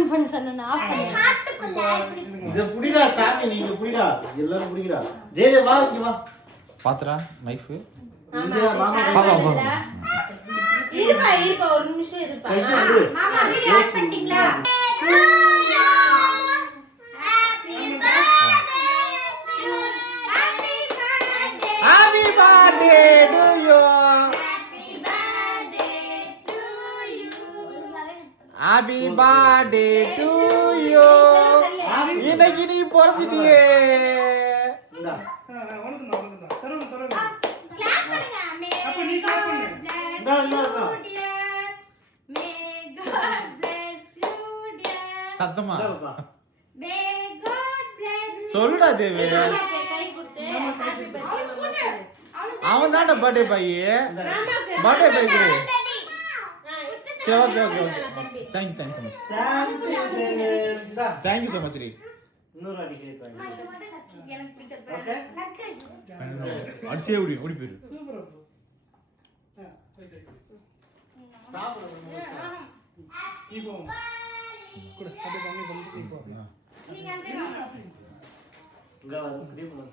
On பண்ண சொன்னா of பண்ணு. இத புடிடா சாமி, நீங்க புடிடா, எல்லாரும் புடிங்கடா. ஜெயதேவ் வா, இங்க வா. பாத்துடா நைஃப். ஆமா பாப்பா. இருப்பா ஒரு நிமிஷம் இருப்பா. மாமா வீடியோ ஆன் பண்ணிட்டீங்களா? Happy birthday to you. Happy birthday to you. இன்னைக்கு நீ பிறந்துட்டியே. இந்தா. உனக்கு தருங்க. கிளாப் பண்ணுங்க. அப்ப நீ கிளாப் பண்ணு. இந்தா. May God bless you dear. சத்தமா இந்தா பாப்பா. May God bless you. சொல்லுடா தேவி. கை கொடுத்து ஹேப்பி பர்த்டே அவன் தான்டா பர்த்டே பாய். பர்த்டே பாய் குடு. சரி okay thank you so much. இந்தா. Thank you so much ரீ. இன்னொரு அடி கேட்பாங்க. எனக்கு பிடிக்காது. ஓகே? அடிச்சே ஓடி போயிரு. சூப்பரா போ. சாப்பிடுங்க. இப்போ குடு அப்படியே பண்ணி இப்போ. நீங்க அங்க வாங்க. இங்க வா, கிரீம் வா.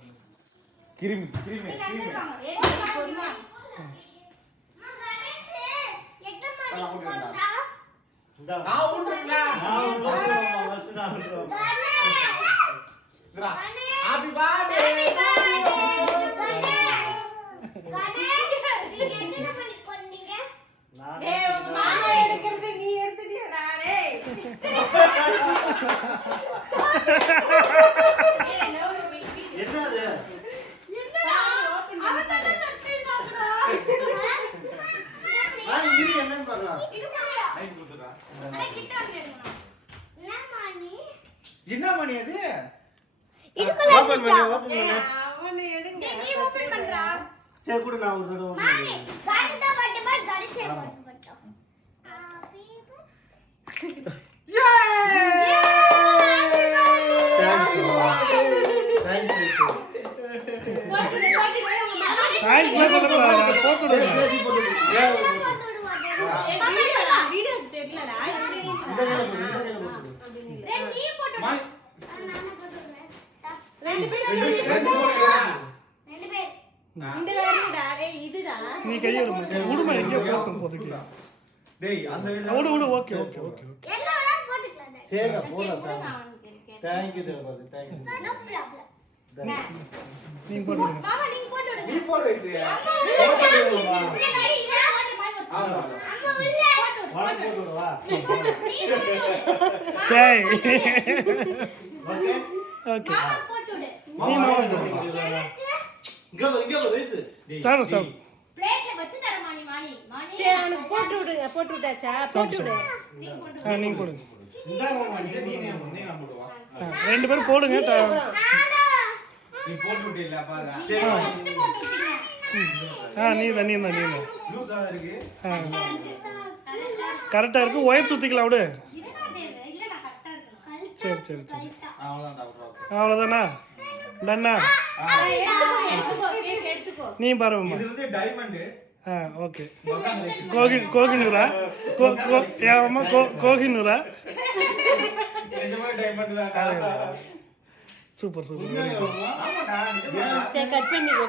கிரிமி நீங்க அங்க வாங்க. ஏய் பொறுமா. இந்தா. நான் ஊட்டுறேன். Happy birthday. டேய் உங்க மாமா எடுக்கிறது நீ எடுத்துட்டியடா டேய். என்னது? என்னடா அவன் தான சர்ப்ரைஸ் ஆகுறா. நான் இது என்னன்னு பாருடா. லைன் கொடுத்துடா. அட கிட்ட வந்து எடுக்கணும். என்ன மணி அது? ஓபன் பண்ணு, ஓபன் பண்ணு. அவனை எடுங்க. நீ ஓபன் பண்றா. சரி கூட நான் ஒரு தடவை ஓபன் பண்ணி. தேங்க்ஸ் சொல்லுங்க. போட்டு விடுங்க. வீடியோ தெரியலடா. இந்த கையில போடு, இந்த கையில போடு. நீ போட்டு மணி ரெண்டு பேரும் ரெண்டு இந்த வேறடா டேய் இதுடா. நீ கையை விடுமா. விடுமா எங்கேயோ போட்டும் போட்டுக்கலாம். டேய் அந்த விடு ஓகே. சரிடா, போடலாம் கூட சாமி. நான் உனக்கு இருக்கேன். Thank you தேவபாதி, thank you. நீங்க போட்டு விடுங்க. மாமா நீங்க போட்டு விடுங்க. நீ போடு வைத்தியா? இல்ல கறி இதா போட்டு மாதிரி ஆமா. வாங்க போட்டு விடுவா. டேய். ஓகே? ஓகே. மாமா போட்டு விடு. நீ மாமா இங்க வா, ரைஸ். சார். பிளேட்ல வச்சு தர மாணி. சரி அவனுக்கு போட்டு விடுங்க. போட்டு விட்டாச்சா? போட்டு விடு. நீங்க போட்டு நீங்க போடுங்க. இந்தாங்க மாமா, நீ நான் போடுவா. ரெண்டு பேரும் போடுங்க. நீ போட்டு விட்டீல பாதா. நீங்க ஃபர்ஸ்ட் போட்டு விட்டீங்க. நீ தான். லூசா இருக்கு. கரெக்டா இருக்கு. ஒயர் சுத்திக்கலாம் விடு. இதுதான் தேவை. இல்ல நான் கரெக்ட்டா இருக்கணும். சரி. அவ்வளவுதான் அவ்வளவு. அவ்வளவுதானா? டன்னா? எடுத்துக்கோ. கேக் எடுத்துக்கோ. நீ பாருமா. இது வந்து டைமண்ட். ஓகே. உட்கார்ந்து கோகினூரா? அம்மா கோகினூரா? நிஜமா டைமண்ட் தான். சூப்பர். ஆமாடா நிஜமா. சரி கட் பண்ணிக்கோ.